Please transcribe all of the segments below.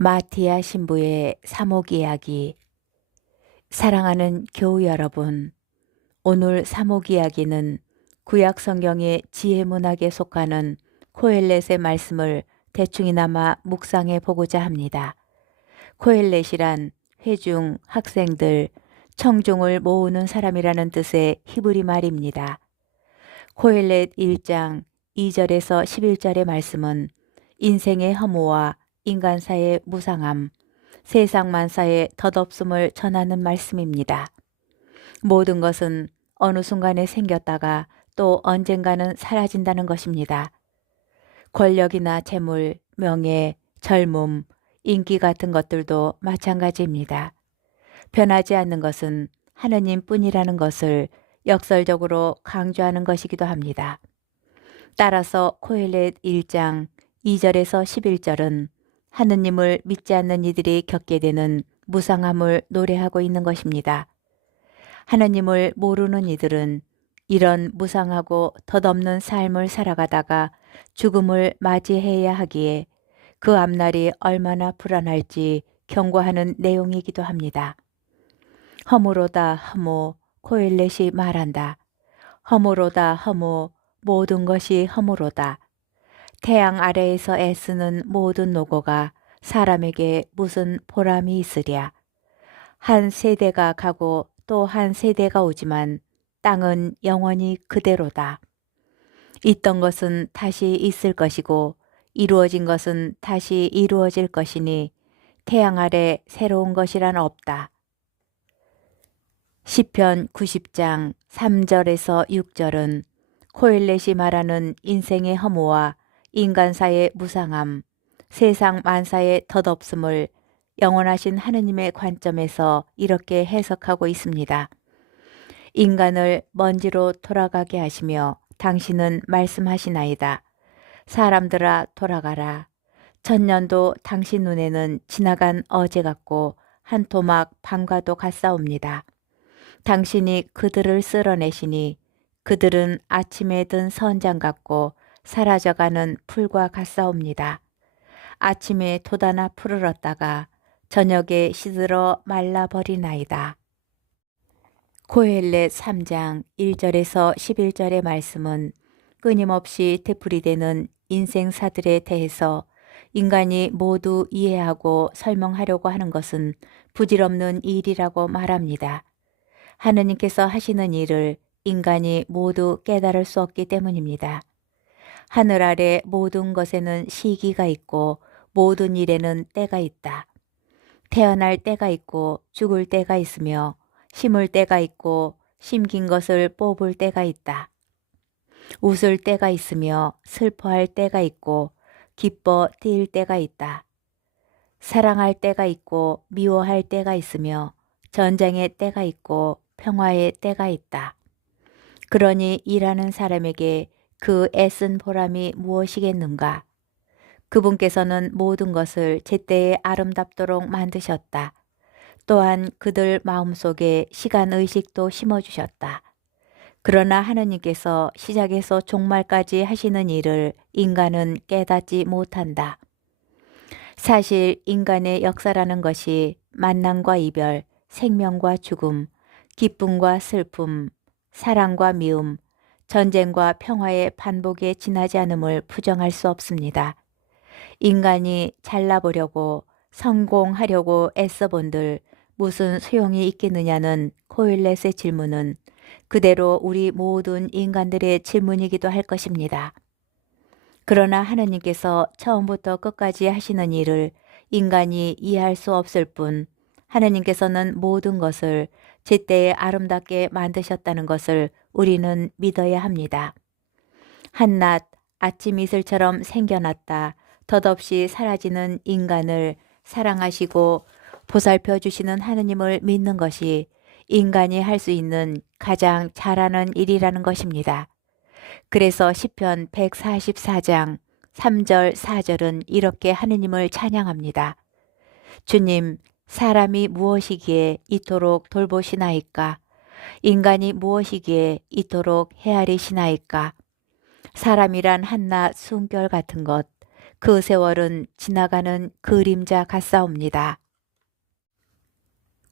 마티아 신부의 사목 이야기. 사랑하는 교우 여러분, 오늘 사목 이야기는 구약 성경의 지혜 문학에 속하는 코엘렛의 말씀을 대충이나마 묵상해 보고자 합니다. 코엘렛이란 회중, 학생들, 청중을 모으는 사람이라는 뜻의 히브리 말입니다. 코엘렛 1장 2절에서 11절의 말씀은 인생의 허무와 인간사의 무상함, 세상 만사의 덧없음을 전하는 말씀입니다. 모든 것은 어느 순간에 생겼다가 또 언젠가는 사라진다는 것입니다. 권력이나 재물, 명예, 젊음, 인기 같은 것들도 마찬가지입니다. 변하지 않는 것은 하느님뿐이라는 것을 역설적으로 강조하는 것이기도 합니다. 따라서 코엘렛 1장 2절에서 11절은 하느님을 믿지 않는 이들이 겪게 되는 무상함을 노래하고 있는 것입니다. 하느님을 모르는 이들은 이런 무상하고 덧없는 삶을 살아가다가 죽음을 맞이해야 하기에 그 앞날이 얼마나 불안할지 경고하는 내용이기도 합니다. 허무로다 허무, 코엘렛이 말한다. 허무로다 허무, 모든 것이 허무로다. 태양 아래에서 애쓰는 모든 노고가 사람에게 무슨 보람이 있으랴. 한 세대가 가고 또 한 세대가 오지만 땅은 영원히 그대로다. 있던 것은 다시 있을 것이고 이루어진 것은 다시 이루어질 것이니 태양 아래 새로운 것이란 없다. 시편 90장 3절에서 6절은 코엘렛이 말하는 인생의 허무와 인간사의 무상함, 세상 만사의 덧없음을 영원하신 하느님의 관점에서 이렇게 해석하고 있습니다. 인간을 먼지로 돌아가게 하시며 당신은 말씀하시나이다. 사람들아 돌아가라. 천년도 당신 눈에는 지나간 어제 같고 한 토막 밤과도 같사옵니다. 당신이 그들을 쓸어내시니 그들은 아침에 든 선장 같고 사라져가는 풀과 같사옵니다. 아침에 돋아나 푸르렀다가 저녁에 시들어 말라버리나이다. 코엘렛 3장 1절에서 11절의 말씀은 끊임없이 되풀이되는 인생사들에 대해서 인간이 모두 이해하고 설명하려고 하는 것은 부질없는 일이라고 말합니다. 하느님께서 하시는 일을 인간이 모두 깨달을 수 없기 때문입니다. 하늘 아래 모든 것에는 시기가 있고 모든 일에는 때가 있다. 태어날 때가 있고 죽을 때가 있으며 심을 때가 있고 심긴 것을 뽑을 때가 있다. 웃을 때가 있으며 슬퍼할 때가 있고 기뻐 뛸 때가 있다. 사랑할 때가 있고 미워할 때가 있으며 전쟁의 때가 있고 평화의 때가 있다. 그러니 일하는 사람에게 그 애쓴 보람이 무엇이겠는가? 그분께서는 모든 것을 제때에 아름답도록 만드셨다. 또한 그들 마음속에 시간의식도 심어주셨다. 그러나 하느님께서 시작에서 종말까지 하시는 일을 인간은 깨닫지 못한다. 사실 인간의 역사라는 것이 만남과 이별, 생명과 죽음, 기쁨과 슬픔, 사랑과 미움, 전쟁과 평화의 반복에 지나지 않음을 부정할 수 없습니다. 인간이 잘나보려고 성공하려고 애써본들 무슨 소용이 있겠느냐는 코엘렛의 질문은 그대로 우리 모든 인간들의 질문이기도 할 것입니다. 그러나 하느님께서 처음부터 끝까지 하시는 일을 인간이 이해할 수 없을 뿐 하느님께서는 모든 것을 제때에 아름답게 만드셨다는 것을 우리는 믿어야 합니다. 한낮 아침 이슬처럼 생겨났다 덧없이 사라지는 인간을 사랑하시고 보살펴 주시는 하느님을 믿는 것이 인간이 할 수 있는 가장 잘하는 일이라는 것입니다. 그래서 시편 144장 3절 4절은 이렇게 하느님을 찬양합니다. 주님, 사람이 무엇이기에 이토록 돌보시나이까? 인간이 무엇이기에 이토록 헤아리시나이까? 사람이란 한낱 숨결 같은 것, 그 세월은 지나가는 그림자 같사옵니다.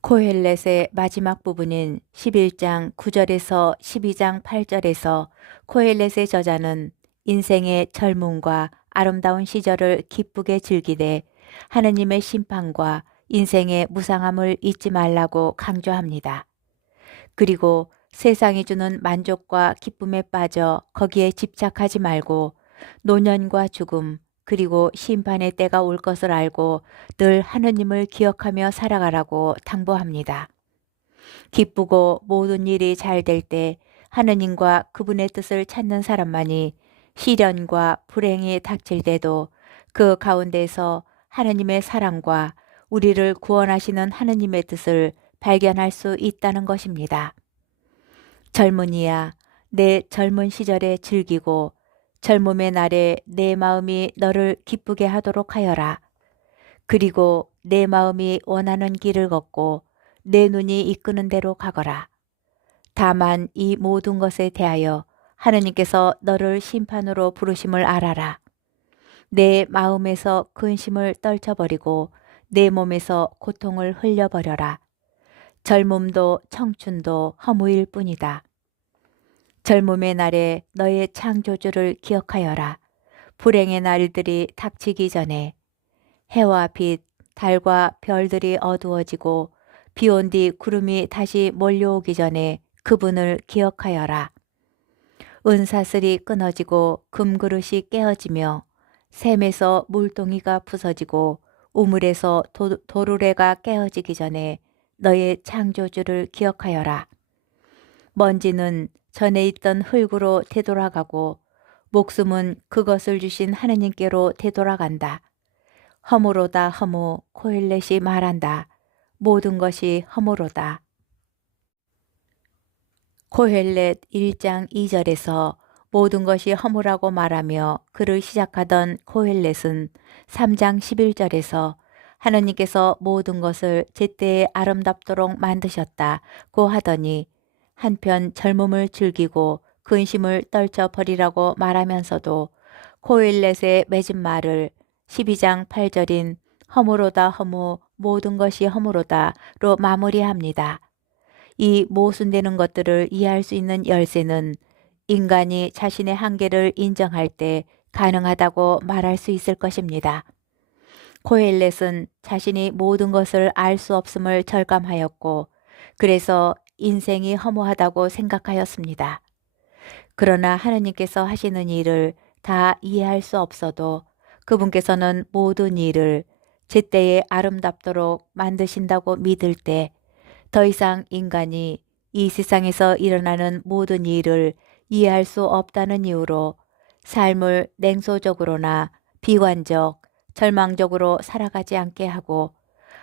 코헬렛의 마지막 부분인 11장 9절에서 12장 8절에서 코헬렛의 저자는 인생의 젊음과 아름다운 시절을 기쁘게 즐기되 하느님의 심판과 인생의 무상함을 잊지 말라고 강조합니다. 그리고 세상이 주는 만족과 기쁨에 빠져 거기에 집착하지 말고 노년과 죽음 그리고 심판의 때가 올 것을 알고 늘 하느님을 기억하며 살아가라고 당부합니다. 기쁘고 모든 일이 잘 될 때 하느님과 그분의 뜻을 찾는 사람만이 시련과 불행이 닥칠 때도 그 가운데서 하느님의 사랑과 우리를 구원하시는 하느님의 뜻을 발견할 수 있다는 것입니다. 젊은이야, 내 젊은 시절에 즐기고 젊음의 날에 내 마음이 너를 기쁘게 하도록 하여라. 그리고 내 마음이 원하는 길을 걷고 내 눈이 이끄는 대로 가거라. 다만 이 모든 것에 대하여 하느님께서 너를 심판으로 부르심을 알아라. 내 마음에서 근심을 떨쳐버리고 내 몸에서 고통을 흘려버려라. 젊음도 청춘도 허무일 뿐이다. 젊음의 날에 너의 창조주를 기억하여라. 불행의 날들이 닥치기 전에 해와 빛, 달과 별들이 어두워지고 비온 뒤 구름이 다시 몰려오기 전에 그분을 기억하여라. 은사슬이 끊어지고 금그릇이 깨어지며 샘에서 물동이가 부서지고 우물에서 도르래가 깨어지기 전에 너의 창조주를 기억하여라. 먼지는 전에 있던 흙으로 되돌아가고 목숨은 그것을 주신 하느님께로 되돌아간다. 허무로다 허무 코헬렛이 말한다. 모든 것이 허무로다. 코헬렛 1장 2절에서 모든 것이 허무라고 말하며 글을 시작하던 코헬렛은 3장 11절에서 하느님께서 모든 것을 제때에 아름답도록 만드셨다고 하더니 한편 젊음을 즐기고 근심을 떨쳐버리라고 말하면서도 코헬렛의 맺은 말을 12장 8절인 허무로다 허무 모든 것이 허무로다로 마무리합니다. 이 모순되는 것들을 이해할 수 있는 열쇠는 인간이 자신의 한계를 인정할 때 가능하다고 말할 수 있을 것입니다. 코헬렛은 자신이 모든 것을 알 수 없음을 절감하였고 그래서 인생이 허무하다고 생각하였습니다. 그러나 하느님께서 하시는 일을 다 이해할 수 없어도 그분께서는 모든 일을 제때에 아름답도록 만드신다고 믿을 때 더 이상 인간이 이 세상에서 일어나는 모든 일을 이해할 수 없다는 이유로 삶을 냉소적으로나 비관적, 절망적으로 살아가지 않게 하고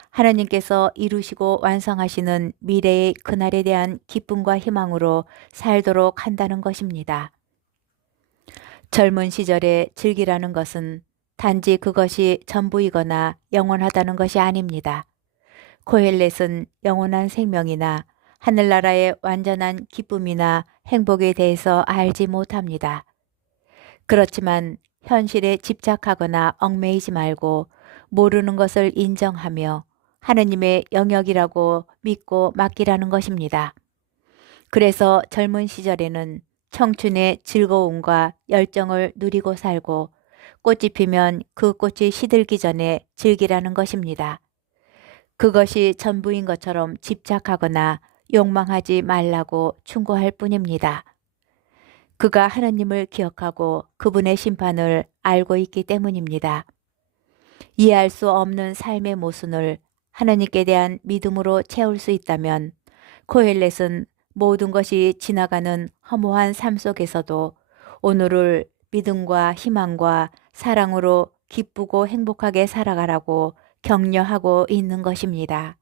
하나님께서 이루시고 완성하시는 미래의 그날에 대한 기쁨과 희망으로 살도록 한다는 것입니다. 젊은 시절에 즐기라는 것은 단지 그것이 전부이거나 영원하다는 것이 아닙니다. 코헬렛은 영원한 생명이나 하늘나라의 완전한 기쁨이나 행복에 대해서 알지 못합니다. 그렇지만 현실에 집착하거나 얽매이지 말고 모르는 것을 인정하며 하느님의 영역이라고 믿고 맡기라는 것입니다. 그래서 젊은 시절에는 청춘의 즐거움과 열정을 누리고 살고 꽃이 피면 그 꽃이 시들기 전에 즐기라는 것입니다. 그것이 전부인 것처럼 집착하거나 욕망하지 말라고 충고할 뿐입니다. 그가 하느님을 기억하고 그분의 심판을 알고 있기 때문입니다. 이해할 수 없는 삶의 모순을 하느님께 대한 믿음으로 채울 수 있다면 코헬렛은 모든 것이 지나가는 허무한 삶 속에서도 오늘을 믿음과 희망과 사랑으로 기쁘고 행복하게 살아가라고 격려하고 있는 것입니다.